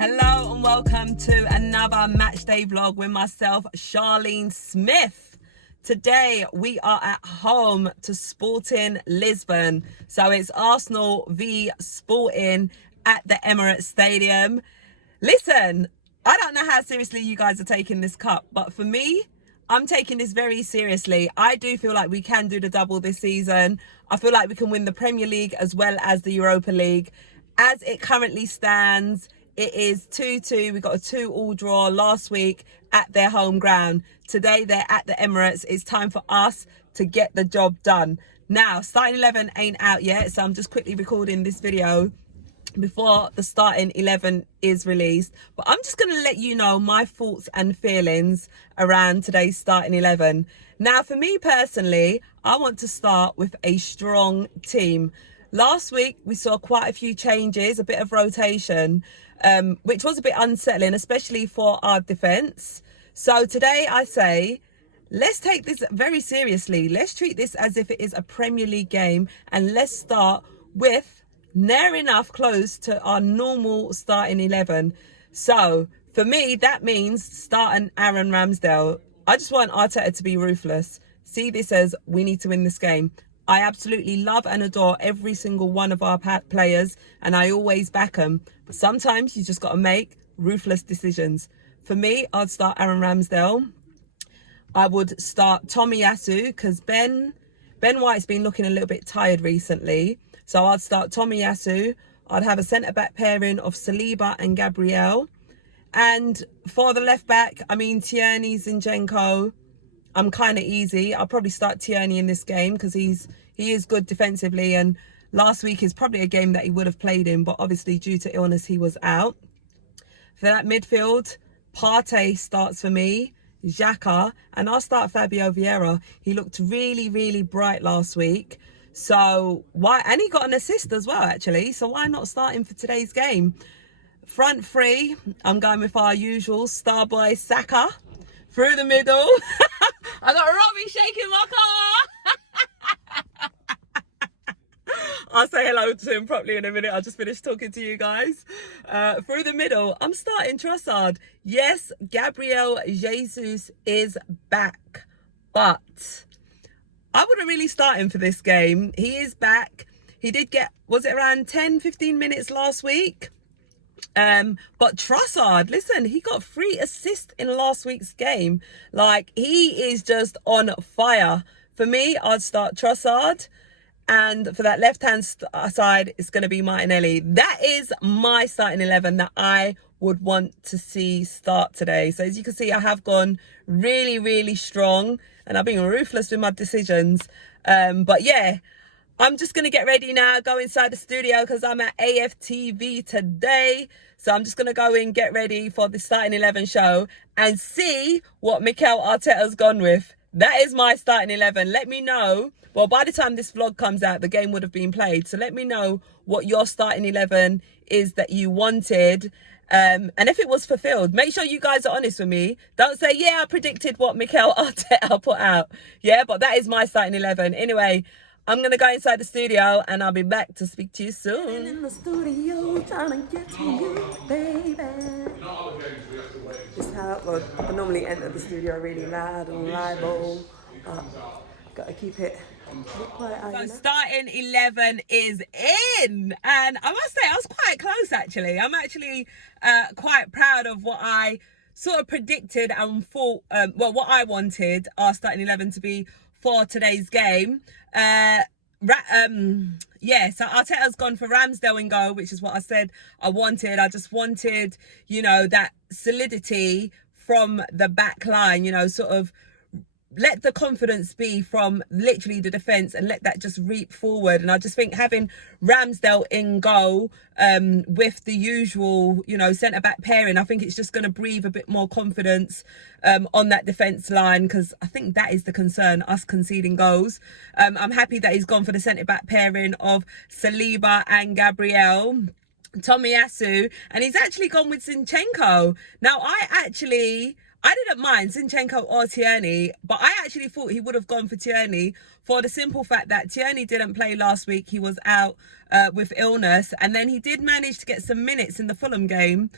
Hello and welcome to another match day vlog with myself, Charlene Smith. Today we are at home to Sporting Lisbon. So it's Arsenal v Sporting at the Emirates Stadium. Listen, I don't know how seriously you guys are taking this cup, but for me, I'm taking this very seriously. I do feel like we can do the double this season. I feel like we can win the Premier League as well as the Europa League. As it currently stands, it is 2-2. We got a 2-2 draw last week at their home ground. Today they're at the Emirates. It's time for us to get the job done. Now, starting 11 ain't out yet, so I'm just quickly recording this video before the starting 11 is released. But I'm just going to let you know my thoughts and feelings around today's starting 11. Now, for me personally, I want to start with a strong team. Last week, we saw quite a few changes, a bit of rotation, which was a bit unsettling, especially for our defence. So today I say, let's take this very seriously. Let's treat this as if it is a Premier League game, and let's start with near enough close to our normal starting 11. So for me, that means starting Aaron Ramsdale. I just want Arteta to be ruthless. See this as we need to win this game. I absolutely love and adore every single one of our players, and I always back them. But sometimes you just got to make ruthless decisions. For me, I'd start Aaron Ramsdale. I would start Tomiyasu because Ben White's been looking a little bit tired recently. So I'd start Tomiyasu. I'd have a centre-back pairing of Saliba and Gabriel. And for the left-back, I mean, Tierney, Zinchenko, I'm kind of easy. I'll probably start Tierney in this game because he is good defensively. And last week is probably a game that he would have played in, but obviously due to illness, he was out. For that midfield, Partey starts for me, Xhaka, and I'll start Fabio Vieira. He looked really, really bright last week. So why, and he got an assist as well, actually. So why not start him for today's game? Front three, I'm going with our usual star boy Saka. Through the middle, I got Robbie shaking my car. I'll say hello to him properly in a minute. I just finished talking to you guys. Through the middle, I'm starting Trossard. Yes, Gabriel Jesus is back, but I wouldn't really start him for this game. He is back. He did get, was it around 10-15 minutes last week? But Trossard, listen, he got 3 assists in last week's game. Like, he is just on fire. For me, I'd start Trossard. And for that left-hand side, it's going to be Martinelli. That is my starting 11 that I would want to see start today. So as you can see, I have gone really, really strong. And I've been ruthless with my decisions. But yeah, I'm just going to get ready now, go inside the studio because I'm at AFTV today. So I'm just going to go in, get ready for the starting 11 show and see what Mikel Arteta's gone with. That is my starting 11. Let me know. Well, by the time this vlog comes out, the game would have been played. So let me know what your starting 11 is that you wanted. And if it was fulfilled, make sure you guys are honest with me. Don't say, yeah, I predicted what Mikel Arteta put out. Yeah, but that is my starting 11. Anyway, I'm going to go inside the studio and I'll be back to speak to you soon. In the studio, trying to get to you, baby. Just how it goes. I normally enter the studio really loud and libel. Got to keep it quiet. So starting 11 is in. And I must say, I was quite close actually. I'm actually quite proud of what I sort of predicted and thought, well, what I wanted our starting 11 to be for today's game. Yeah, so Arteta's gone for Ramsdale in goal, which is what I said I wanted. I just wanted, you know, that solidity from the back line, you know, sort of let the confidence be from literally the defence and let that just reap forward. And I just think having Ramsdale in goal with the usual, you know, centre-back pairing, I think it's just going to breathe a bit more confidence on that defence line, because I think that is the concern, us conceding goals. I'm happy that he's gone for the centre-back pairing of Saliba and Gabriel. Tomiyasu, and he's actually gone with Zinchenko. Now, I didn't mind Zinchenko or Tierney, but I actually thought he would have gone for Tierney for the simple fact that Tierney didn't play last week. He was out with illness, and then he did manage to get some minutes in the Fulham game.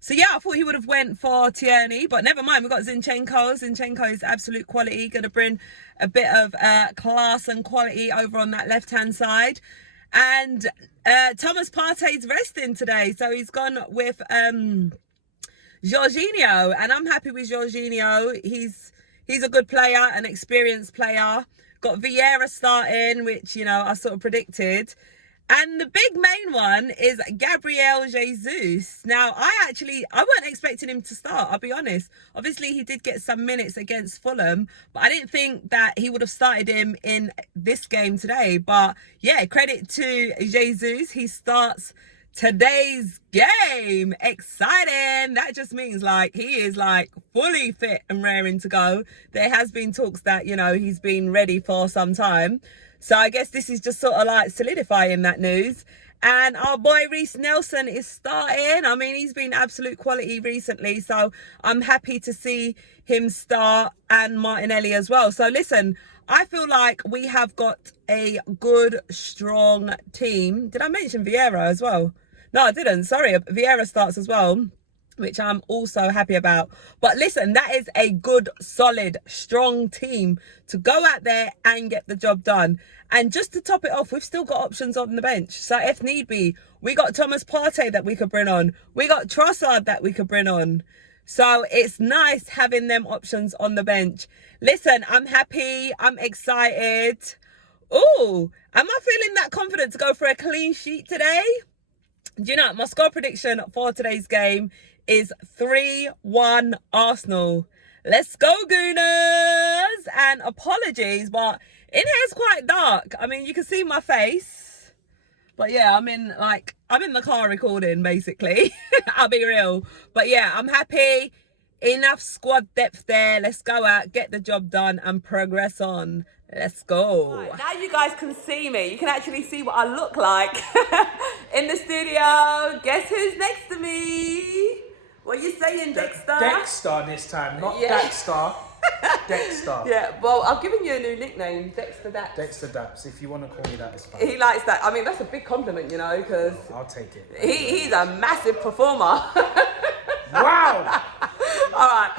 So yeah, I thought he would have went for Tierney, but never mind. We've got Zinchenko. Zinchenko is absolute quality, going to bring a bit of class and quality over on that left-hand side. And Thomas Partey's resting today, so he's gone with Jorginho, and I'm happy with Jorginho. He's a good player, an experienced player. Got Vieira starting, which, you know, I sort of predicted. And the big main one is Gabriel Jesus. Now, I weren't expecting him to start, I'll be honest. Obviously, he did get some minutes against Fulham, but I didn't think that he would have started him in this game today. But yeah, credit to Jesus. He starts today's game. Exciting. That just means like he is like fully fit and raring to go. There has been talks that, you know, he's been ready for some time. So I guess this is just sort of like solidifying that news. And our boy Reece Nelson is starting. I mean, he's been absolute quality recently, so I'm happy to see him start, and Martinelli as well. So listen, I feel like we have got a good, strong team. Did I mention Vieira as well? No, I didn't. Sorry, Vieira starts as well, which I'm also happy about. But listen, that is a good, solid, strong team to go out there and get the job done. And just to top it off, we've still got options on the bench. So if need be, we got Thomas Partey that we could bring on. We got Trossard that we could bring on. So it's nice having them options on the bench. Listen, I'm happy. I'm excited. Ooh, am I feeling that confident to go for a clean sheet today? Do you know, my score prediction for today's game is 3-1 Arsenal. Let's go, Gooners! And apologies, but in here it's quite dark. I mean, you can see my face. But yeah, I'm in the car recording, basically. I'll be real. But yeah, I'm happy. Enough squad depth there. Let's go out, get the job done, and progress on. Let's go. Right, now you guys can see me. You can actually see what I look like in the studio. Guess who's next to me? What are you saying, Dexter? Dexter this time, not Dexter. Dexter. Yeah, well, I've given you a new nickname, Dexter Daps. Dexter Daps. If you want to call me that, it's fine. He likes that. I mean, that's a big compliment, you know, because I'll take it. He's a massive performer. Wow. All right,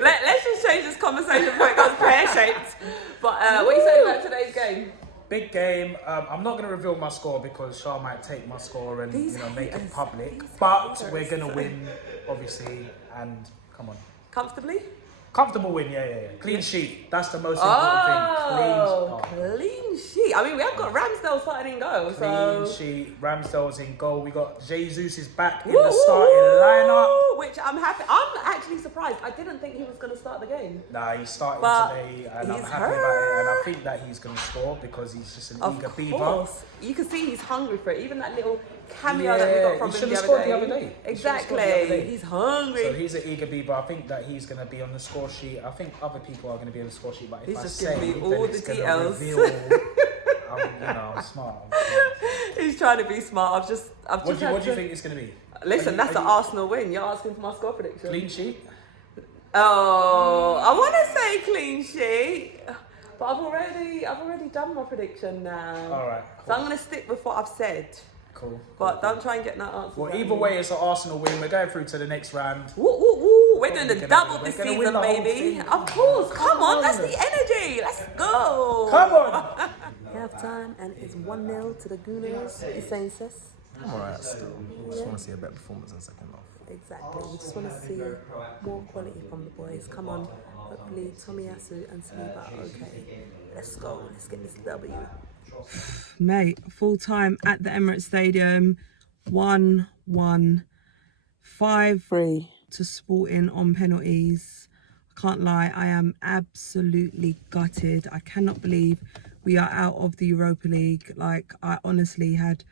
let's just change this conversation before it goes pear-shaped. But what are you saying about today's game? Big game. I'm not going to reveal my score because Shah might take my score and make it public. But we're going to win, obviously, and come on. Comfortably? Comfortable win, yeah. Clean sheet. That's the most important thing. Clean sheet. I mean, we have got Ramsdale starting in goal. Clean sheet. Ramsdale's in goal. We got Jesus is back in the starting lineup. Which I'm happy. I'm actually surprised. I didn't think he was going to start the game. Nah, he's starting today, and I'm happy about it. And I think that he's going to score because he's just an eager beaver. You can see he's hungry for it. Even that little cameo that we got from him the other day. Exactly. He's hungry. So he's an eager beaver. I think that he's going to be on the score sheet. I think other people are going to be on the score sheet, but if I say, me all the details. I'm smart. He's trying to be smart. What do you think it's going to be? Listen, that's an Arsenal win. You're asking for my score prediction. Clean sheet? Oh, I want to say clean sheet, but I've already done my prediction now. All right. Cool. So I'm going to stick with what I've said. Cool. But don't try and get that answer. Well, either way, it's an Arsenal win. We're going through to the next round. We're doing the double this season, baby. Of course. Come on, that's the energy. Let's go. Come on. Half time, and it's 1-0 to the Gooners. What are you saying, sis? I'm alright still. Just want to see a better performance in the second half. Exactly. We just want to see more quality from the boys. Come on. Hopefully, Tomiyasu and Saliba are okay. Let's go. Let's get this W. Mate, full time at the Emirates Stadium. 1-1. 5-3 to Sporting on penalties. I can't lie, I am absolutely gutted. I cannot believe we are out of the Europa League. Like, I honestly had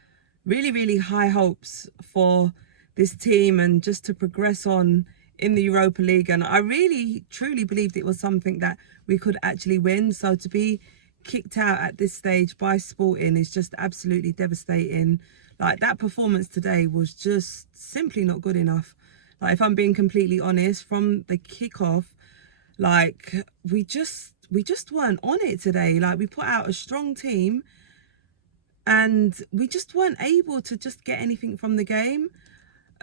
really, really high hopes for this team and just to progress on in the Europa League. And I really, truly believed it was something that we could actually win. So to be kicked out at this stage by Sporting is just absolutely devastating. Like, that performance today was just simply not good enough. Like, if I'm being completely honest, from the kickoff, like, we just weren't on it today. Like, we put out a strong team and we just weren't able to just get anything from the game.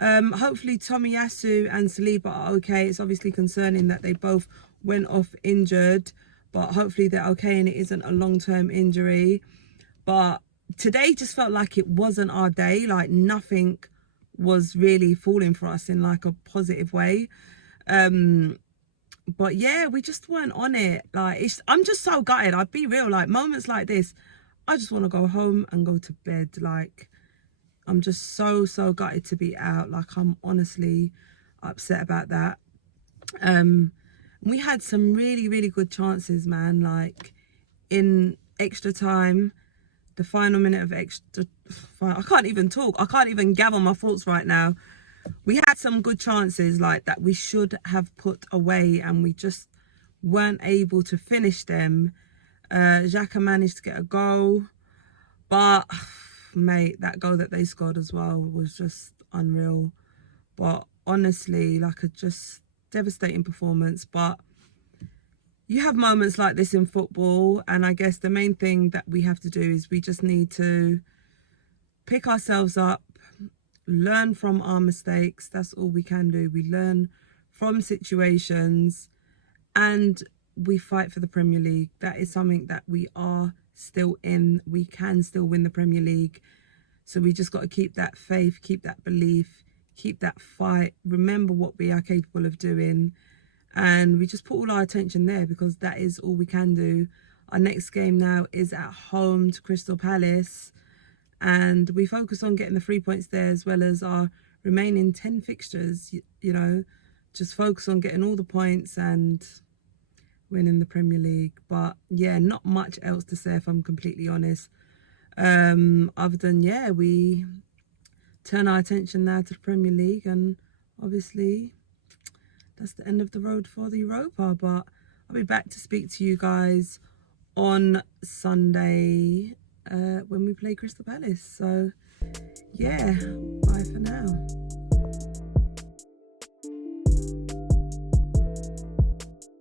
Hopefully Tomiyasu and Saliba are okay. It's obviously concerning that they both went off injured, but hopefully they're okay and it isn't a long-term injury. But today just felt like it wasn't our day. Like nothing was really falling for us in like a positive way. But yeah, we just weren't on it. Like I'm just so gutted. I'd be real, like moments like this, I just want to go home and go to bed. Like I'm just so gutted to be out. Like I'm honestly upset about that. We had some really good chances, man. Like in extra time, the final minute of extra, I can't even talk. I can't even gather my thoughts right now. We had some good chances like that we should have put away, and we just weren't able to finish them. Xhaka managed to get a goal, but mate, that goal that they scored as well was just unreal. But honestly, like a just devastating performance. But you have moments like this in football, and I guess the main thing that we have to do is we just need to pick ourselves up, learn from our mistakes. That's all we can do. We learn from situations and we fight for the Premier League. That is something that we are still in. We can still win the Premier League. So we just got to keep that faith, keep that belief, keep that fight, remember what we are capable of doing. And we just put all our attention there because that is all we can do. Our next game now is at home to Crystal Palace. And we focus on getting the 3 points there as well as our remaining 10 fixtures, you know, just focus on getting all the points and winning the Premier League. But yeah, not much else to say if I'm completely honest. Other than, yeah, we turn our attention now to the Premier League, and obviously that's the end of the road for the Europa. But I'll be back to speak to you guys on Sunday when we play Crystal Palace. So yeah, bye.